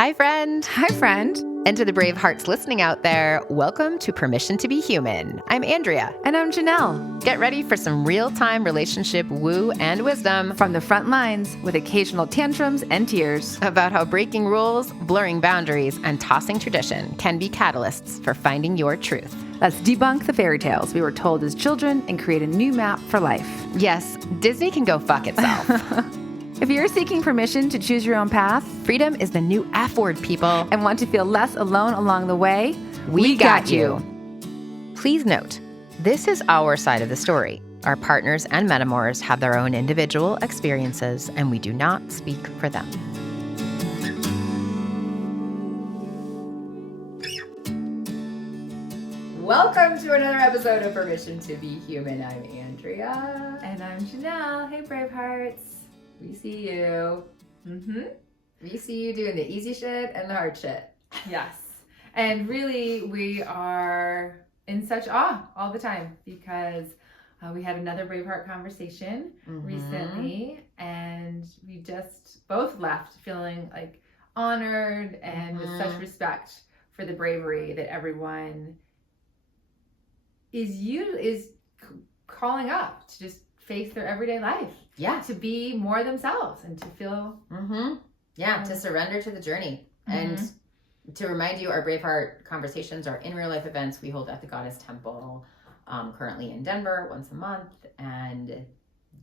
Hi, friend. Hi, friend. And to the brave hearts listening out there, welcome to Permission to be Human. I'm Andrea. And I'm Janelle. Get ready for some real-time relationship woo and wisdom from the front lines with occasional tantrums and tears about how breaking rules, blurring boundaries, and tossing tradition can be catalysts for finding your truth. Let's debunk the fairy tales we were told as children and create a new map for life. Yes, Disney can go fuck itself. If you're seeking permission to choose your own path, freedom is the new F word, people, and want to feel less alone along the way, we got you. Please note, this is our side of the story. Our partners and metamors have their own individual experiences, and we do not speak for them. Welcome to another episode of Permission to be Human. I'm Andrea. And I'm Janelle. Hey, Bravehearts. We see you. We see you doing the easy shit and the hard shit. Yes. And really, we are in such awe all the time because we had another Braveheart conversation recently, and we just both left feeling like honored and with such respect for the bravery that everyone is calling up to just face their everyday life. Yeah. To be more themselves and to feel... to surrender to the journey. And to remind you, our Braveheart conversations are in real life events we hold at the Goddess Temple, currently in Denver once a month. And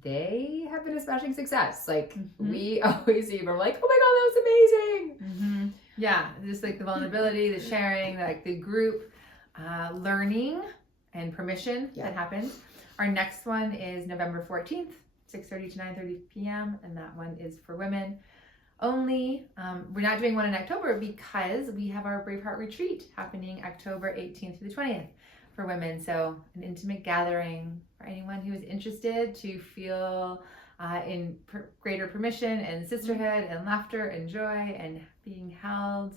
they have been a smashing success. Like, we always see them, we're like, oh my God, that was amazing. Yeah, just like the vulnerability, the sharing, like the group learning and permission that happens. Our next one is November 14th. 6:30 to 9:30 p.m. and that one is for women only. We're not doing one in October because we have our Braveheart retreat happening October 18th through the 20th for women. So an intimate gathering for anyone who is interested to feel in greater permission and sisterhood and laughter and joy and being held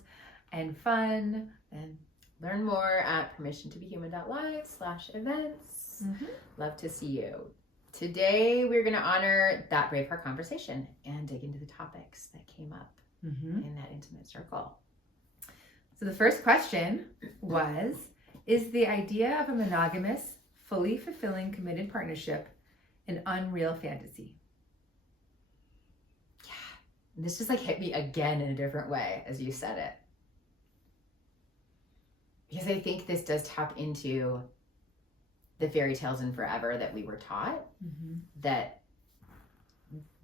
and fun. And learn more at permissiontobehuman.live/events. Love to see you. Today, we're going to honor that Braveheart conversation and dig into the topics that came up in that intimate circle. So the first question was, is the idea of a monogamous, fully fulfilling, committed partnership an unreal fantasy? Yeah, this just like hit me again in a different way as you said it. Because I think this does tap into the fairy tales and forever that we were taught, that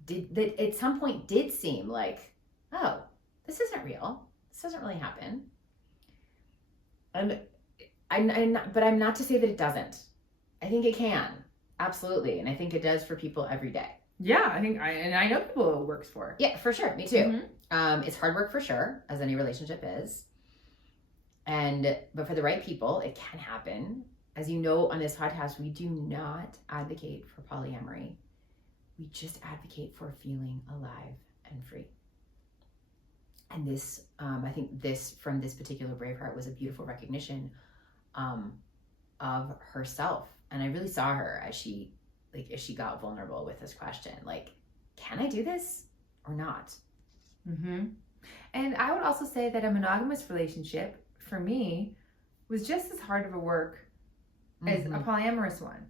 at some point did seem like, oh, this isn't real. This doesn't really happen. And I'm not to say that it doesn't. I think it can, absolutely, and I think it does for people every day. Yeah, I know people it works for. Yeah, for sure, me too. It's hard work for sure, as any relationship is. But for the right people, it can happen. As you know, on this podcast, we do not advocate for polyamory. We just advocate for feeling alive and free. And this, I think this, from this particular Braveheart, was a beautiful recognition of herself. And I really saw her as she got vulnerable with this question. Like, can I do this or not? And I would also say that a monogamous relationship, for me, was just as hard of a work as a polyamorous one.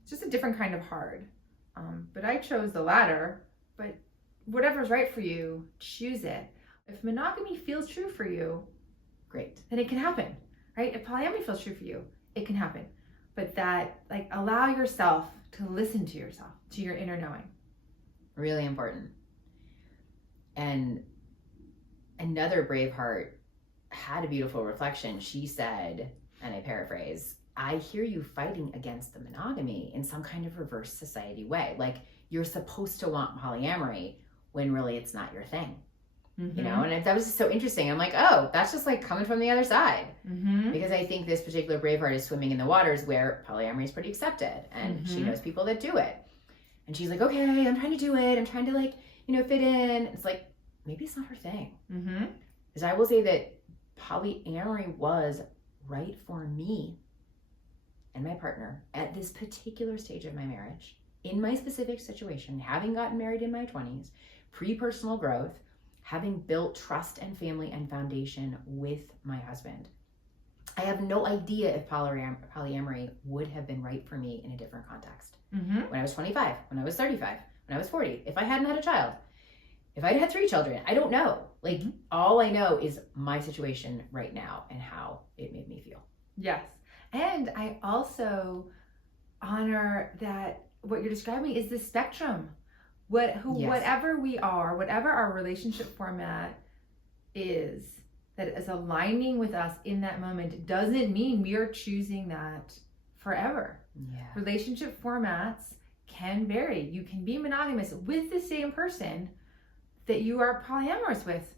It's just a different kind of hard. But I chose the latter, but whatever's right for you, choose it. If monogamy feels true for you, great, then it can happen, right? If polyamory feels true for you, it can happen. But that, like, allow yourself to listen to yourself, to your inner knowing. Really important. And another Braveheart had a beautiful reflection. She said, and I paraphrase, I hear you fighting against the monogamy in some kind of reverse society way. Like, you're supposed to want polyamory when really it's not your thing. You know, and that was just so interesting. I'm like, oh, that's just like coming from the other side. Because I think this particular Braveheart is swimming in the waters where polyamory is pretty accepted. And she knows people that do it. And she's like, okay, I'm trying to do it. I'm trying to, like, you know, fit in. It's like, maybe it's not her thing. Because I will say that polyamory was right for me and my partner at this particular stage of my marriage, in my specific situation, having gotten married in my 20s, pre-personal growth, having built trust and family and foundation with my husband. I have no idea if polyamory would have been right for me in a different context. When I was 25, when I was 35, when I was 40, if I hadn't had a child, if I'd had 3 children, I don't know. Like, all I know is my situation right now and how it made me feel. Yes. And I also honor that what you're describing is the spectrum. Whatever we are, whatever our relationship format is, that is aligning with us in that moment, doesn't mean we're choosing that forever. Yeah. Relationship formats can vary. You can be monogamous with the same person that you are polyamorous with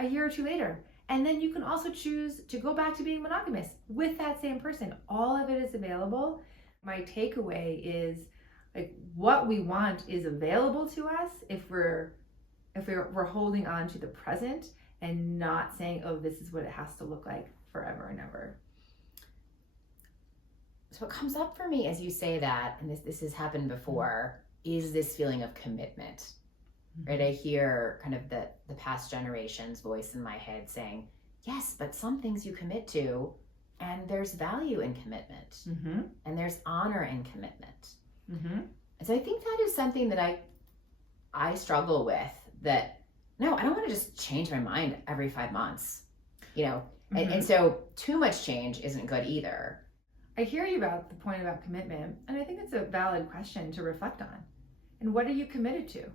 a year or 2 later. And then you can also choose to go back to being monogamous with that same person. All of it is available. My takeaway is, like, what we want is available to us if we're holding on to the present and not saying, oh, this is what it has to look like forever and ever. So what comes up for me as you say that, and this has happened before, is this feeling of commitment, right? I hear kind of the past generation's voice in my head saying, yes, but some things you commit to, and there's value in commitment, and there's honor in commitment. And so I think that is something that I struggle with, that, no, I don't want to just change my mind every 5 months, you know? And so too much change isn't good either. I hear you about the point about commitment, and I think it's a valid question to reflect on. And what are you committed to?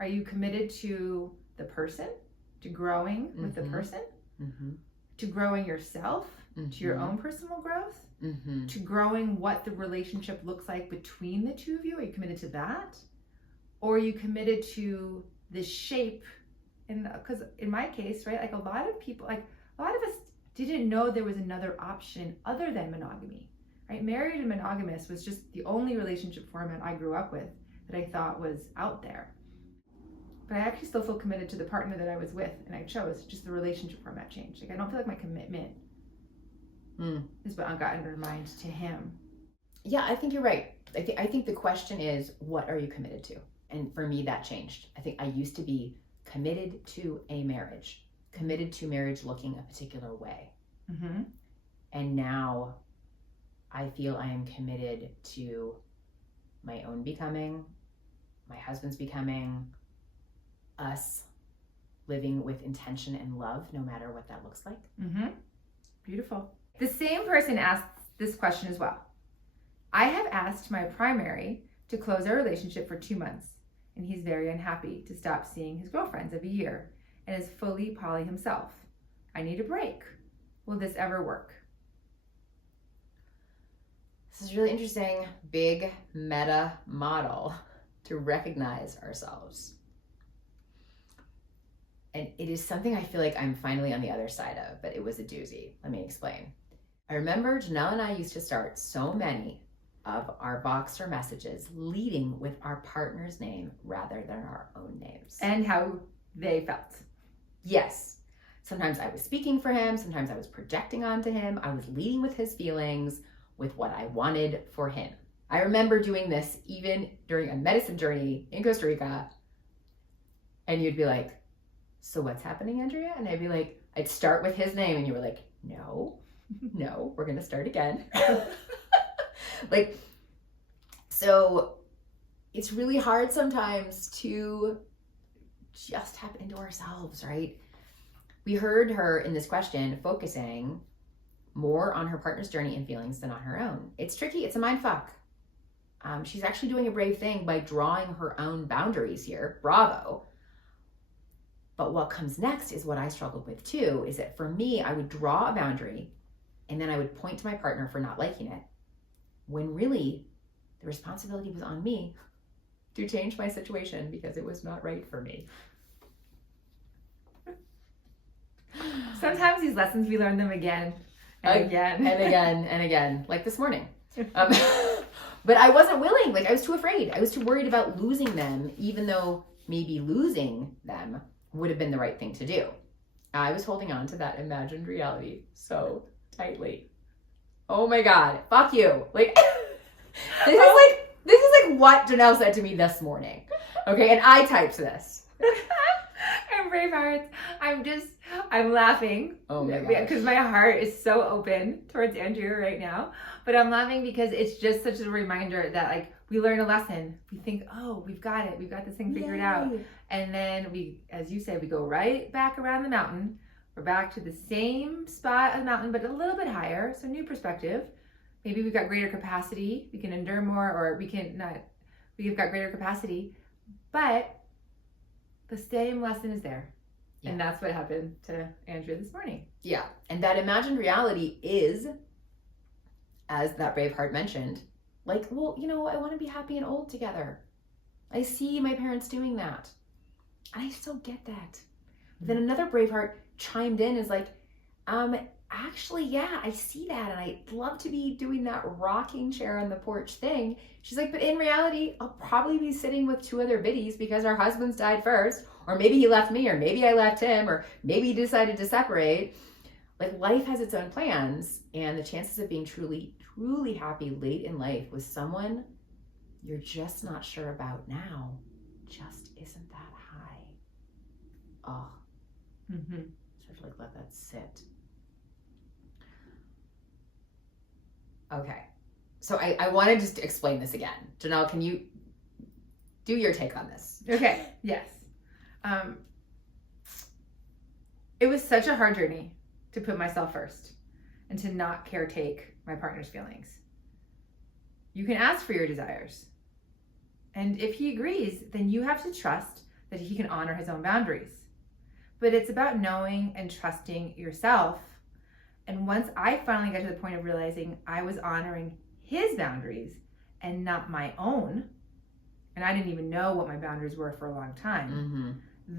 Are you committed to the person, to growing with the person, to growing yourself, to your own personal growth, to growing what the relationship looks like between the two of you? Are you committed to that? Or are you committed to the shape? And because in my case, right, like a lot of us didn't know there was another option other than monogamy, right? Married and monogamous was just the only relationship format I grew up with that I thought was out there. But I actually still feel committed to the partner that I was with and I chose, just the relationship format changed. Like, I don't feel like my commitment is what got undermined to him. Yeah, I think you're right. I think the question is, what are you committed to? And for me, that changed. I think I used to be committed to a marriage, committed to marriage looking a particular way. And now I feel I am committed to my own becoming, my husband's becoming, us living with intention and love, no matter what that looks like. Beautiful. The same person asked this question as well. I have asked my primary to close our relationship for 2 months, and he's very unhappy to stop seeing his girlfriends of a year and is fully poly himself. I need a break. Will this ever work? This is really interesting. Big meta model to recognize ourselves. And it is something I feel like I'm finally on the other side of, but it was a doozy. Let me explain. I remember Janelle and I used to start so many of our Voxer messages leading with our partner's name rather than our own names. And how they felt. Yes. Sometimes I was speaking for him. Sometimes I was projecting onto him. I was leading with his feelings, with what I wanted for him. I remember doing this even during a medicine journey in Costa Rica. And you'd be like, so what's happening, Andrea? And I'd be like, I'd start with his name and you were like, no, we're going to start again. Like, so it's really hard sometimes to just tap into ourselves, right? We heard her in this question focusing more on her partner's journey and feelings than on her own. It's tricky. It's a mind fuck. She's actually doing a brave thing by drawing her own boundaries here. Bravo. But what comes next is what I struggled with too, is that for me, I would draw a boundary and then I would point to my partner for not liking it, when really the responsibility was on me to change my situation because it was not right for me. Sometimes these lessons, we learn them again and again. And again and again, like this morning. But I wasn't willing, like I was too afraid. I was too worried about losing them, even though maybe losing them would have been the right thing to do. I was holding on to that imagined reality so tightly. Oh my God, fuck you. Like, this is like what Janelle said to me this morning. Okay, and I typed this. I'm Bravehearts. I'm laughing. Oh my gosh. Because my heart is so open towards Andrea right now. But I'm laughing because it's just such a reminder that like we learn a lesson. We think, oh, we've got it. We've got this thing figured out. And then we, as you said, we go right back around the mountain. We're back to the same spot of the mountain, but a little bit higher. So new perspective. Maybe we've got greater capacity. We can endure more, or we've got greater capacity. But the same lesson is there. Yeah. And that's what happened to Andrea this morning. Yeah. And that imagined reality is, as that Braveheart mentioned, like, well, you know, I want to be happy and old together. I see my parents doing that. And I still get that. But then another Braveheart chimed in, is like, actually, yeah, I see that. And I'd love to be doing that rocking chair on the porch thing. She's like, but in reality, I'll probably be sitting with 2 other biddies because our husbands died first. Or maybe he left me, or maybe I left him, or maybe he decided to separate. Like, life has its own plans, and the chances of being truly, truly happy late in life with someone you're just not sure about now just isn't that high. Oh. Mm-hmm. So I have to like let that sit. Okay. So I want to just explain this again. Janelle, can you do your take on this? Okay. Yes. It was such a hard journey to put myself first and to not caretake my partner's feelings. You can ask for your desires. And if he agrees, then you have to trust that he can honor his own boundaries. But it's about knowing and trusting yourself. And once I finally got to the point of realizing I was honoring his boundaries and not my own, and I didn't even know what my boundaries were for a long time, mm-hmm.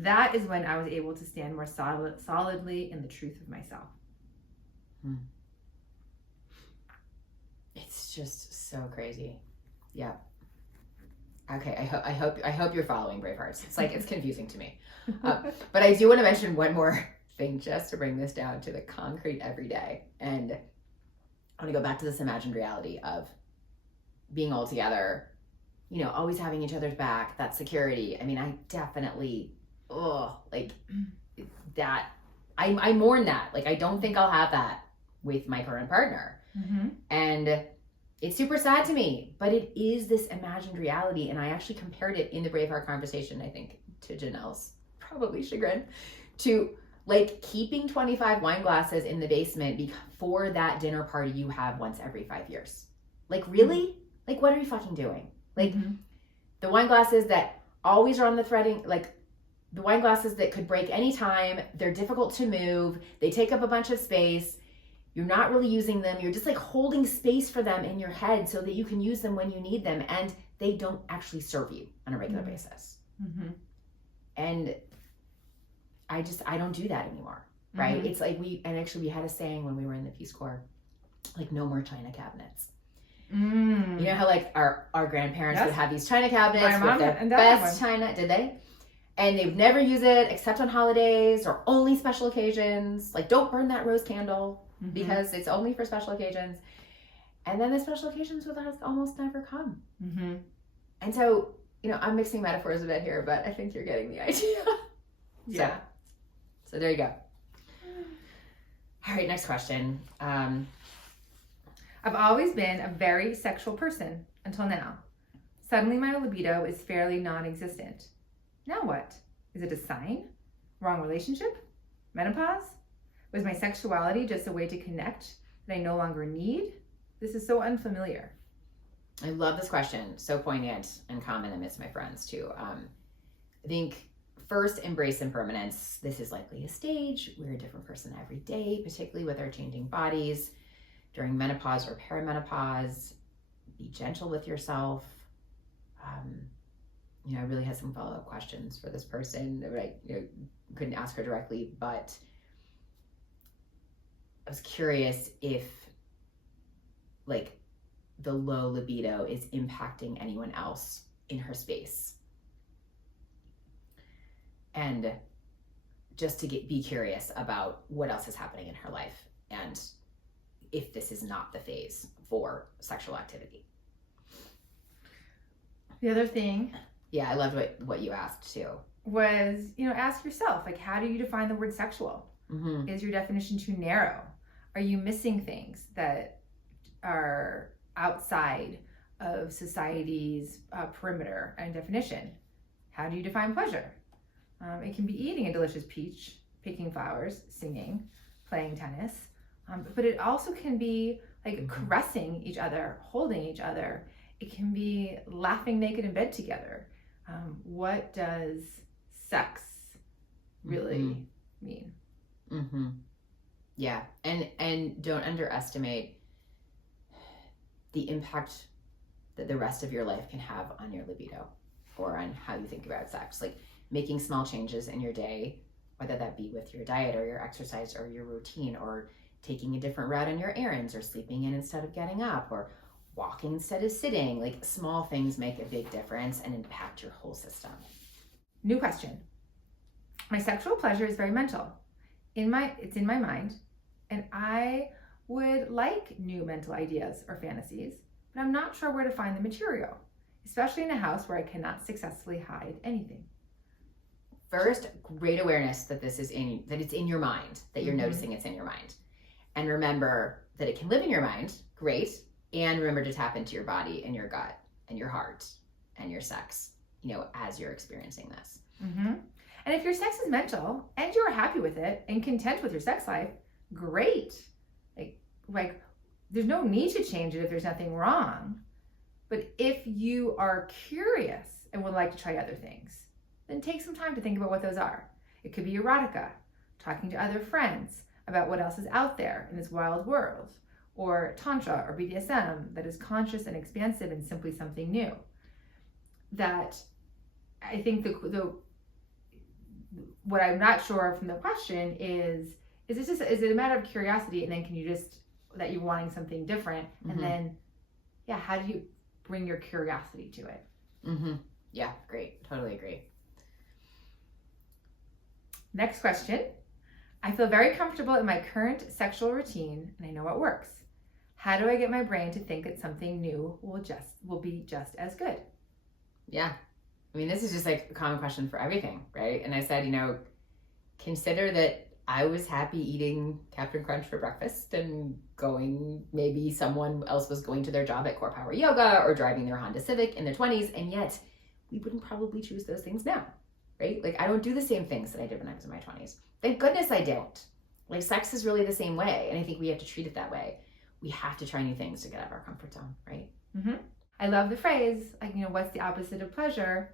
That is when I was able to stand more solidly in the truth of myself. It's just so crazy. Yeah. Okay, I hope you're following Bravehearts. It's like, it's confusing to me. But I do want to mention one more thing just to bring this down to the concrete everyday. And I want to go back to this imagined reality of being all together, you know, always having each other's back, that security. I mean, I definitely, like that. I mourn that. Like, I don't think I'll have that with my current partner. Mm-hmm. And it's super sad to me, but it is this imagined reality. And I actually compared it in the Braveheart Conversation, I think, to Janelle's probably chagrin, to like keeping 25 wine glasses in the basement before that dinner party you have once every 5 years. Like, really? Like, what are you fucking doing? Like, mm-hmm. The wine glasses that always are on the threading, like the wine glasses that could break anytime, they're difficult to move, they take up a bunch of space. You're not really using them. You're just like holding space for them in your head so that you can use them when you need them. And they don't actually serve you on a regular mm-hmm. basis. Mm-hmm. And I don't do that anymore. Right. Mm-hmm. It's like we had a saying when we were in the Peace Corps, like, no more china cabinets. You know how like our grandparents would have these china cabinets with their best china, did they? And they would never use it except on holidays or only special occasions. Like, don't burn that rose candle. Mm-hmm. Because it's only for special occasions. And then the special occasions with us almost never come. Mm-hmm. And so, you know, I'm mixing metaphors a bit here, but I think you're getting the idea. Yeah. So there you go. All right, next question. I've always been a very sexual person until now. Suddenly my libido is fairly non-existent. Now what? Is it a sign? Wrong relationship? Menopause? Was my sexuality just a way to connect that I no longer need? This is so unfamiliar. I love this question. So poignant and common amidst my friends too. I think first, embrace impermanence. This is likely a stage. We're a different person every day, particularly with our changing bodies. During menopause or perimenopause, be gentle with yourself. You know, I really had some follow-up questions for this person that I couldn't ask her directly, but I was curious if like the low libido is impacting anyone else in her space. And just to be curious about what else is happening in her life and if this is not the phase for sexual activity. The other thing. Yeah, I loved what you asked too. was, ask yourself, like, how do you define the word sexual? Mm-hmm. Is your definition too narrow? Are you missing things that are outside of society's perimeter and definition? How do you define pleasure? It can be eating a delicious peach, picking flowers, singing, playing tennis, but it also can be like caressing each other, holding each other. It can be laughing naked in bed together. What does sex really mean? Mm-hmm. Yeah, and don't underestimate the impact that the rest of your life can have on your libido or on how you think about sex. Like making small changes in your day, whether that be with your diet or your exercise or your routine, or taking a different route on your errands, or sleeping in instead of getting up, or walking instead of sitting. Like small things make a big difference and impact your whole system. New question. My sexual pleasure is very mental. It's in my mind, and I would like new mental ideas or fantasies, but I'm not sure where to find the material, especially in a house where I cannot successfully hide anything. First, great awareness that it's in your mind, that you're noticing it's in your mind. And remember that it can live in your mind, great, and remember to tap into your body and your gut and your heart and your sex, as you're experiencing this. Mm-hmm. And if your sex is mental and you're happy with it and content with your sex life, great. Like there's no need to change it if there's nothing wrong. But if you are curious and would like to try other things, then take some time to think about what those are. It could be erotica, talking to other friends about what else is out there in this wild world, or Tantra or BDSM that is conscious and expansive and simply something new. That I think what I'm not sure from the question is it a matter of curiosity, and then can you just, that you're wanting something different, and then, how do you bring your curiosity to it? Yeah, great. Totally agree. Next question. I feel very comfortable in my current sexual routine, and I know what works. How do I get my brain to think that something new will be just as good? Yeah. I mean, this is just like a common question for everything, right? And I said, consider that I was happy eating Captain Crunch for breakfast and maybe someone else was going to their job at Core Power Yoga or driving their Honda Civic in their 20s, and yet we wouldn't probably choose those things now, right? Like I don't do the same things that I did when I was in my 20s. Thank goodness I don't. Like sex is really the same way, and I think we have to treat it that way. We have to try new things to get out of our comfort zone, right? I love the phrase, like, what's the opposite of pleasure?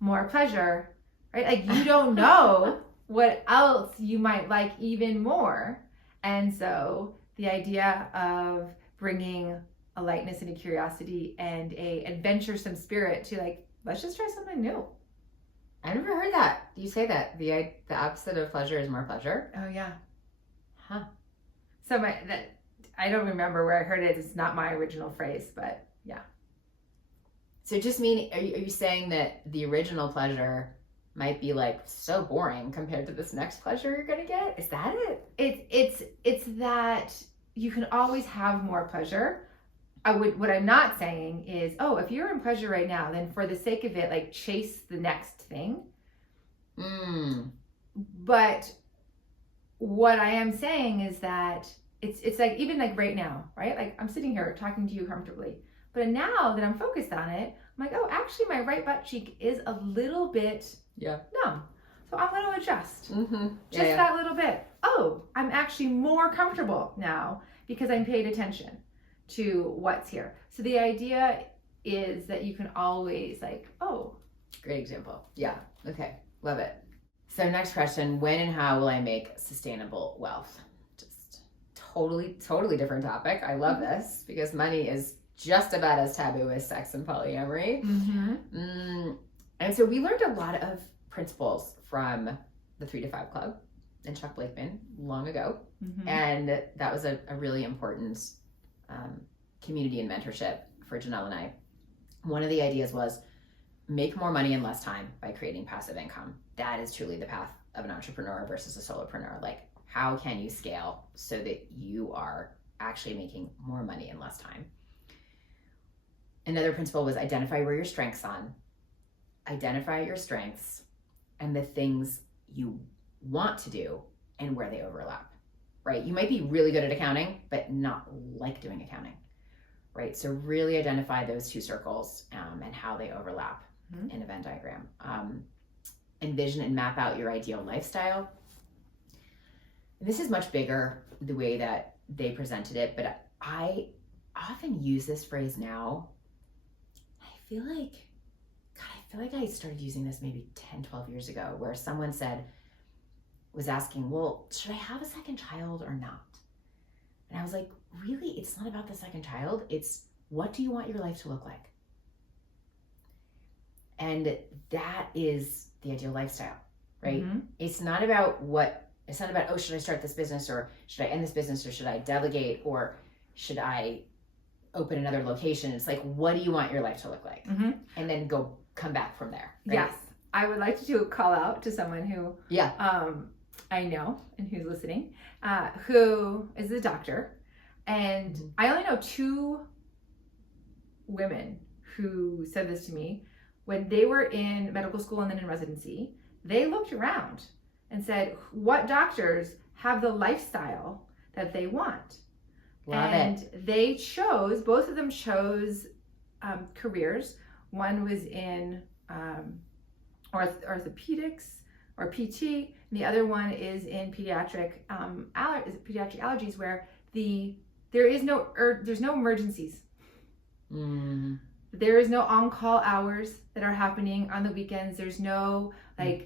More pleasure, right? Like you don't know what else you might like even more. And so the idea of bringing a lightness and a curiosity and a adventuresome spirit to like, let's just try something new. I never heard that. You say that the opposite of pleasure is more pleasure. Oh yeah. Huh. So I don't remember where I heard it. It's not my original phrase, but yeah. So just mean, are you saying that the original pleasure might be like so boring compared to this next pleasure you're gonna get? Is that it? It's that you can always have more pleasure. What I'm not saying is, if you're in pleasure right now, then for the sake of it, like chase the next thing. But what I am saying is that it's like, even like right now, right? Like I'm sitting here talking to you comfortably. But now that I'm focused on it, I'm like, actually my right butt cheek is a little bit numb. So I'm going to adjust. That little bit. I'm actually more comfortable now because I'm paid attention to what's here. So the idea is that you can always Great example. Yeah. Okay. Love it. So next question, when and how will I make sustainable wealth? Just totally different topic. I love this because money is just about as taboo as sex and polyamory. And so we learned a lot of principles from the 3 to 5 Club and Chuck Blakeman long ago. And that was a really important community and mentorship for Janelle and I. One of the ideas was make more money in less time by creating passive income. That is truly the path of an entrepreneur versus a solopreneur. Like, how can you scale so that you are actually making more money in less time? Another principle was identify where your strengths are. Identify your strengths and the things you want to do and where they overlap, right? You might be really good at accounting, but not like doing accounting, right? So really identify those two circles and how they overlap in a Venn diagram. Envision and map out your ideal lifestyle. And this is much bigger the way that they presented it, but I often use this phrase now. I feel like I started using this maybe 10, 12 years ago, where someone was asking, well, should I have a second child or not? And I was like, really, it's not about the second child. It's what do you want your life to look like? And that is the ideal lifestyle, right? It's not about oh, should I start this business, or should I end this business, or should I delegate, or should I open another location? It's like, what do you want your life to look like? And then come back from there. Right? Yes. I would like to do a call out to someone who I know and who's listening, who is a doctor. And I only know 2 women who said this to me. When they were in medical school and then in residency, they looked around and said, what doctors have the lifestyle that they want? Love it. They chose, both of them chose careers. One was in orthopedics or PT, and the other one is in pediatric allergies, where there's no emergencies. There is no on-call hours that are happening on the weekends. There's no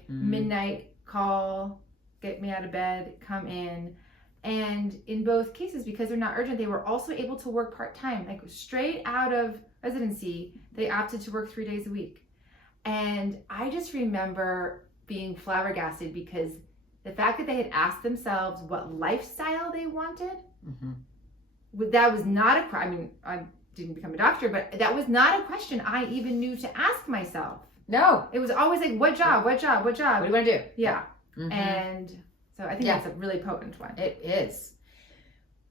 midnight call, get me out of bed, come in. And in both cases, because they're not urgent, they were also able to work part-time. Like straight out of residency, they opted to work 3 days a week. And I just remember being flabbergasted, because the fact that they had asked themselves what lifestyle they wanted, that was not a, I mean, I didn't become a doctor, but that was not a question I even knew to ask myself. No. It was always like, what job? What do you want to do? Yeah. And so I think that's a really potent one. It is.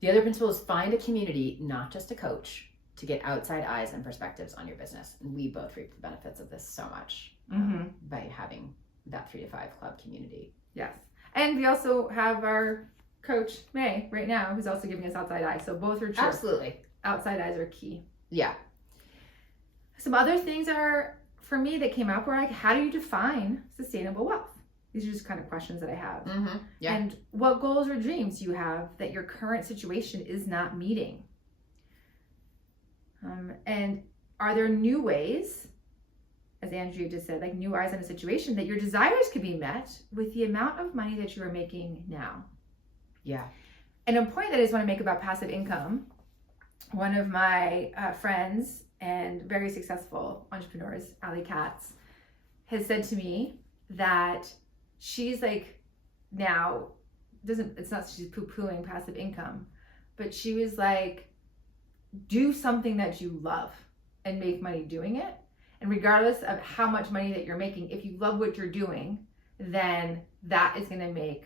The other principle is find a community, not just a coach, to get outside eyes and perspectives on your business. And we both reap the benefits of this so much by having that 3 to 5 club community. Yes. And we also have our coach, May, right now, who's also giving us outside eyes. So both are true. Absolutely. Outside eyes are key. Yeah. Some other things are, for me, that came up were like, how do you define sustainable wealth? These are just kind of questions that I have. Yeah. And what goals or dreams do you have that your current situation is not meeting? And are there new ways, as Andrea just said, like new eyes on a situation, that your desires could be met with the amount of money that you are making now? Yeah. And a point that I just want to make about passive income, one of my friends and very successful entrepreneurs, Ali Katz, has said to me that she's like, now, it's not she's poo-pooing passive income, but she was like, do something that you love and make money doing it. And regardless of how much money that you're making, if you love what you're doing, then that is going to make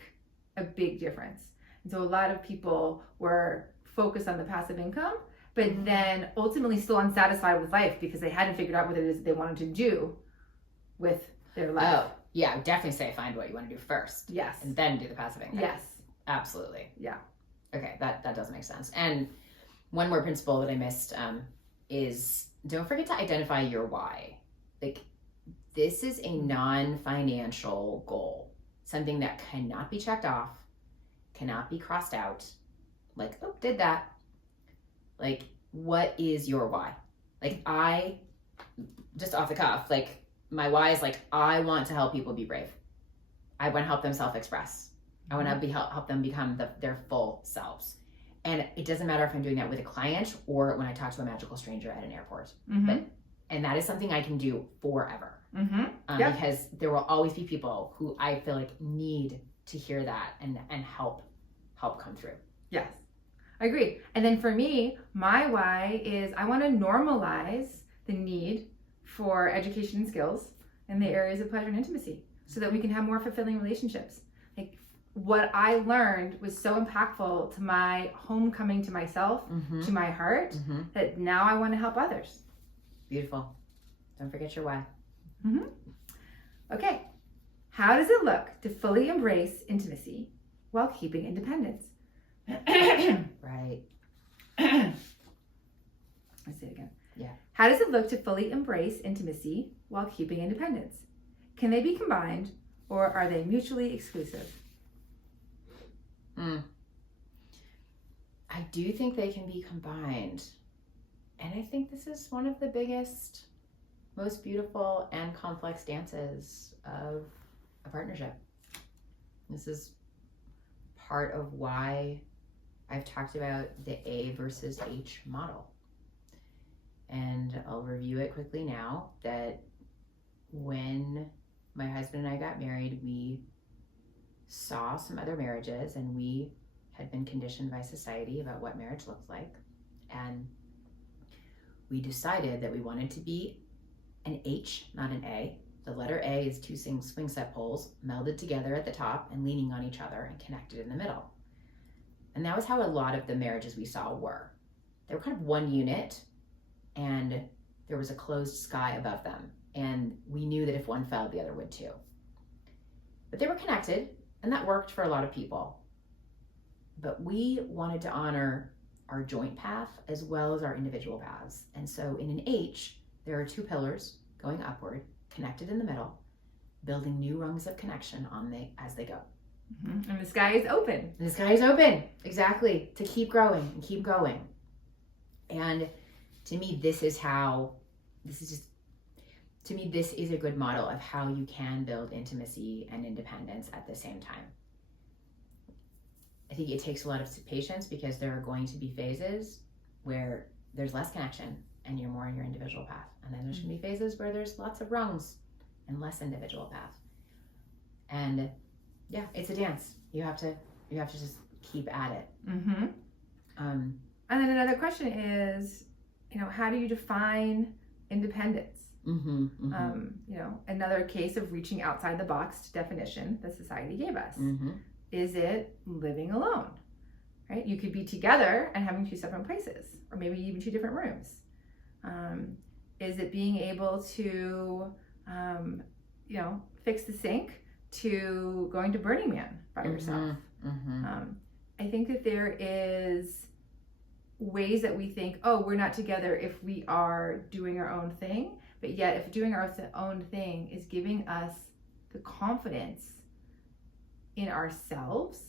a big difference. And so a lot of people were focused on the passive income, but then ultimately still unsatisfied with life because they hadn't figured out what it is that they wanted to do with their life. Oh, yeah. I would definitely say find what you want to do first. Yes. And then do the passive income. Yes. Absolutely. Yeah. Okay, that does make sense. And one more principle that I missed is don't forget to identify your why. Like, this is a non-financial goal, something that cannot be checked off, cannot be crossed out. Like, oh, did that. Like, what is your why? Like, I, just off the cuff, like, my why is like, I want to help people be brave. I want to help them self-express. I want to help them become their full selves. And it doesn't matter if I'm doing that with a client or when I talk to a magical stranger at an airport. And that is something I can do forever. Because there will always be people who I feel like need to hear that and help come through. Yes, I agree. And then for me, my why is I want to normalize the need for education and skills in the areas of pleasure and intimacy so that we can have more fulfilling relationships. Like, what I learned was so impactful to my homecoming to myself, to my heart, that now I want to help others. Beautiful. Don't forget your why. Okay. How does it look to fully embrace intimacy while keeping independence? Right. Let's say it again. Yeah. How does it look to fully embrace intimacy while keeping independence? Can they be combined, or are they mutually exclusive? I do think they can be combined. And I think this is one of the biggest, most beautiful and complex dances of a partnership. This is part of why I've talked about the A versus H model. And I'll review it quickly now, that when my husband and I got married, we saw some other marriages, and we had been conditioned by society about what marriage looked like. And we decided that we wanted to be an H, not an A. The letter A is two swing set poles melded together at the top and leaning on each other and connected in the middle. And that was how a lot of the marriages we saw were. They were kind of one unit, and there was a closed sky above them. And we knew that if one fell, the other would too. But they were connected, and that worked for a lot of people. But we wanted to honor our joint path as well as our individual paths. And so in an H, there are two pillars going upward, connected in the middle, building new rungs of connection as they go. And the sky is open. The sky is open, exactly, to keep growing and keep going. And to me, this is a good model of how you can build intimacy and independence at the same time. I think it takes a lot of patience, because there are going to be phases where there's less connection and you're more in your individual path. And then there's going to be phases where there's lots of rungs and less individual path. And yeah, it's a dance. You have to just keep at it. And then another question is, how do you define independence? Another case of reaching outside the box definition that society gave us. Is it living alone? Right? You could be together and having two separate places, or maybe even two different rooms. Is it being able to, fix the sink, to going to Burning Man by yourself? I think that there is ways that we think, oh, we're not together if we are doing our own thing. But yet, if doing our own thing is giving us the confidence in ourselves,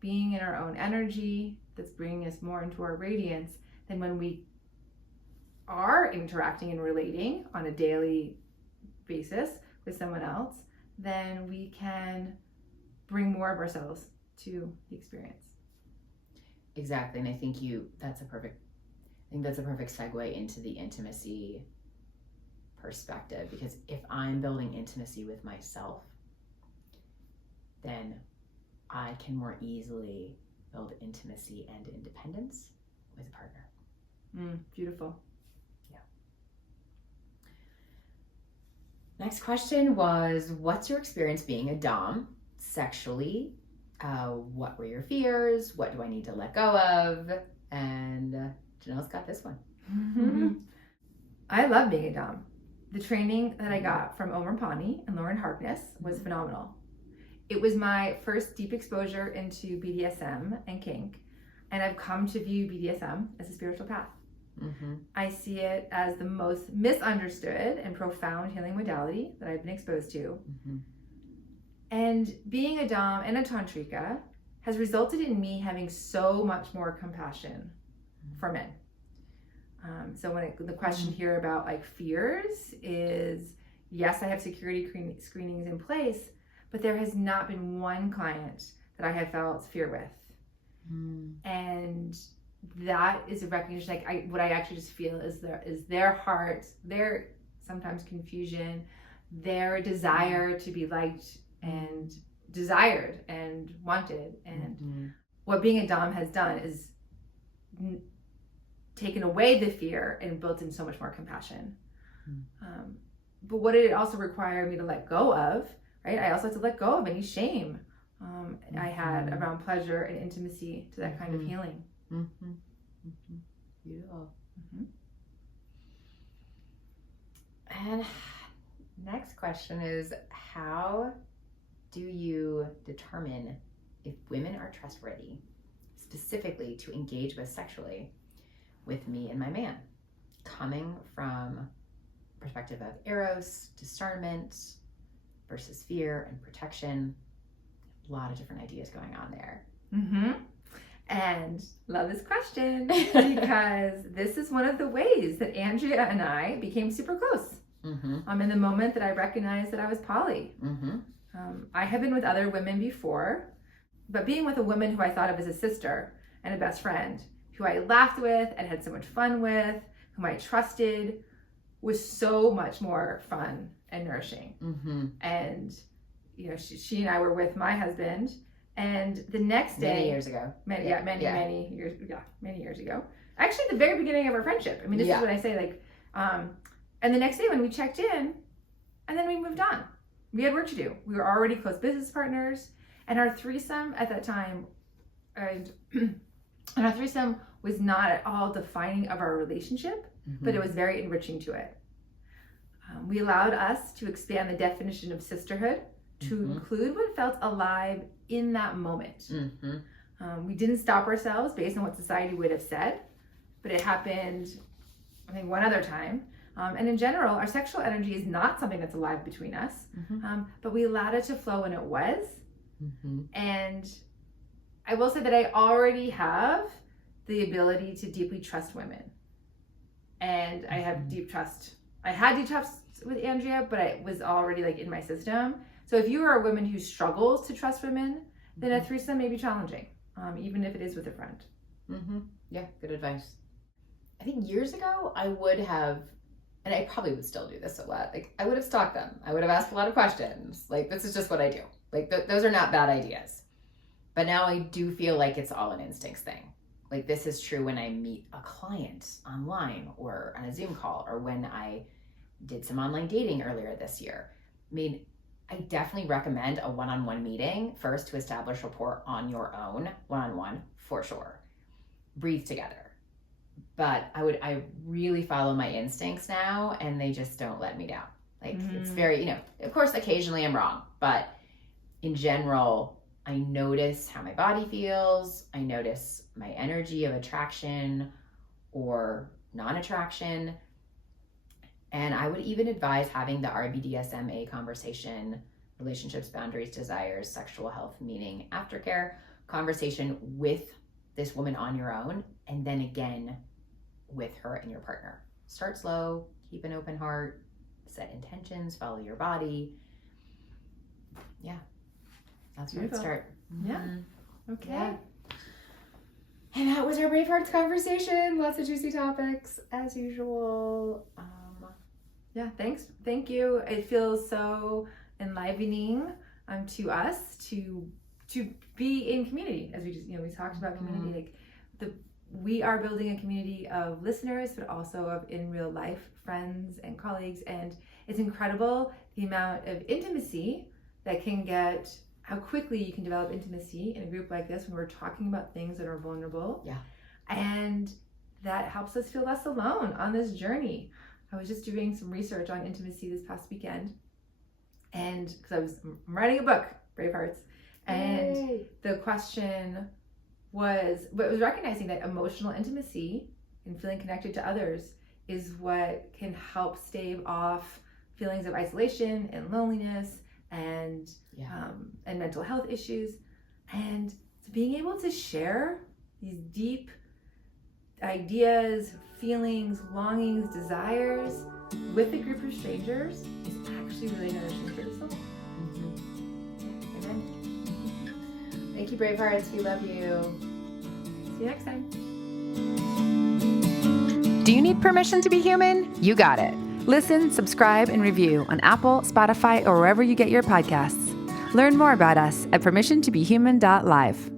being in our own energy, that's bringing us more into our radiance, then when we are interacting and relating on a daily basis with someone else, then we can bring more of ourselves to the experience. Exactly. And I think that's a perfect segue into the intimacy perspective, because if I'm building intimacy with myself, then I can more easily build intimacy and independence with a partner. Beautiful. Yeah. Next question was, what's your experience being a Dom sexually? What were your fears? What do I need to let go of? And Janelle's got this one. I love being a Dom. The training that I got from Rupani and Lauren Harkness was phenomenal. It was my first deep exposure into BDSM and kink, and I've come to view BDSM as a spiritual path. I see it as the most misunderstood and profound healing modality that I've been exposed to. And being a Dom and a Tantrika has resulted in me having so much more compassion for men. So when the question here about like fears is, yes, I have security screenings in place, but there has not been one client that I have felt fear with. And that is a recognition, like what I actually just feel is their heart, their sometimes confusion, their desire to be liked and desired and wanted. And what being a Dom has done is taken away the fear and built in so much more compassion. But what did it also require me to let go of, right? I also had to let go of any shame I had around pleasure and intimacy to that kind of healing. Beautiful. And Next question is, how do you determine if women are trustworthy, specifically to engage with sexually with me and my man? Coming from perspective of eros, discernment versus fear and protection. A lot of different ideas going on there. Mm-hmm. And love this question because this is one of the ways that Andrea and I became super close. Mm-hmm. In the moment that I recognized that I was poly. Mm-hmm. I have been with other women before, but being with a woman who I thought of as a sister and a best friend, who I laughed with and had so much fun with, whom I trusted, was so much more fun and nourishing. Mm-hmm. And, you know, she and I were with my husband, and the next day, many years ago, many years ago, actually the very beginning of our friendship. I mean, this is what I say, like, and the next day when we checked in, and then we moved on. We had work to do. We were already close business partners, and our threesome at that time, and our threesome was not at all defining of our relationship, but it was very enriching to it. We allowed us to expand the definition of sisterhood to include what felt alive in that moment. We didn't stop ourselves based on what society would have said, but it happened, I think, one other time. And in general, our sexual energy is not something that's alive between us, but we allowed it to flow when it was. And I will say that I already have the ability to deeply trust women. And I have deep trust. I had deep trust with Andrea, but it was already like in my system. So if you are a woman who struggles to trust women, then a threesome may be challenging, even if it is with a friend. Yeah, good advice. I think years ago, I would have, and I probably would still do this a lot, like I would have stalked them. I would have asked a lot of questions. Like, this is just what I do. Like, those are not bad ideas. But now I do feel like it's all an instincts thing. Like, this is true when I meet a client online or on a Zoom call, or when I did some online dating earlier this year. I mean, I definitely recommend a one-on-one meeting first to establish rapport on your own, one-on-one, for sure. Breathe together. But I really follow my instincts now, and they just don't let me down. Like, it's very, you know, of course, occasionally I'm wrong, but in general, I notice how my body feels. I notice my energy of attraction or non-attraction. And I would even advise having the RBDSMA conversation, relationships, boundaries, desires, sexual health, meaning, aftercare conversation with this woman on your own, and then again with her and your partner. Start slow, keep an open heart, set intentions, follow your body. Yeah, that's where I'd start. Yeah. Okay. Yeah. And that was our Bravehearts conversation. Lots of juicy topics as usual. Yeah, thanks. Thank you. It feels so enlivening to us to be in community, as we just, we talked about community. Like, we are building a community of listeners, but also of in real life friends and colleagues, and it's incredible the amount of intimacy that can get, how quickly you can develop intimacy in a group like this when we're talking about things that are vulnerable. Yeah. And that helps us feel less alone on this journey. I was just doing some research on intimacy this past weekend, and because I'm writing a book, Bravehearts, and the question was recognizing that emotional intimacy and feeling connected to others is what can help stave off feelings of isolation and loneliness and mental health issues. And being able to share these deep ideas, feelings, longings, desires with a group of strangers is actually really nourishing for the soul. Amen. Thank you, Bravehearts. We love you. See you next time. Do you need permission to be human? You got it. Listen, subscribe, and review on Apple, Spotify, or wherever you get your podcasts. Learn more about us at permissiontobehuman.live.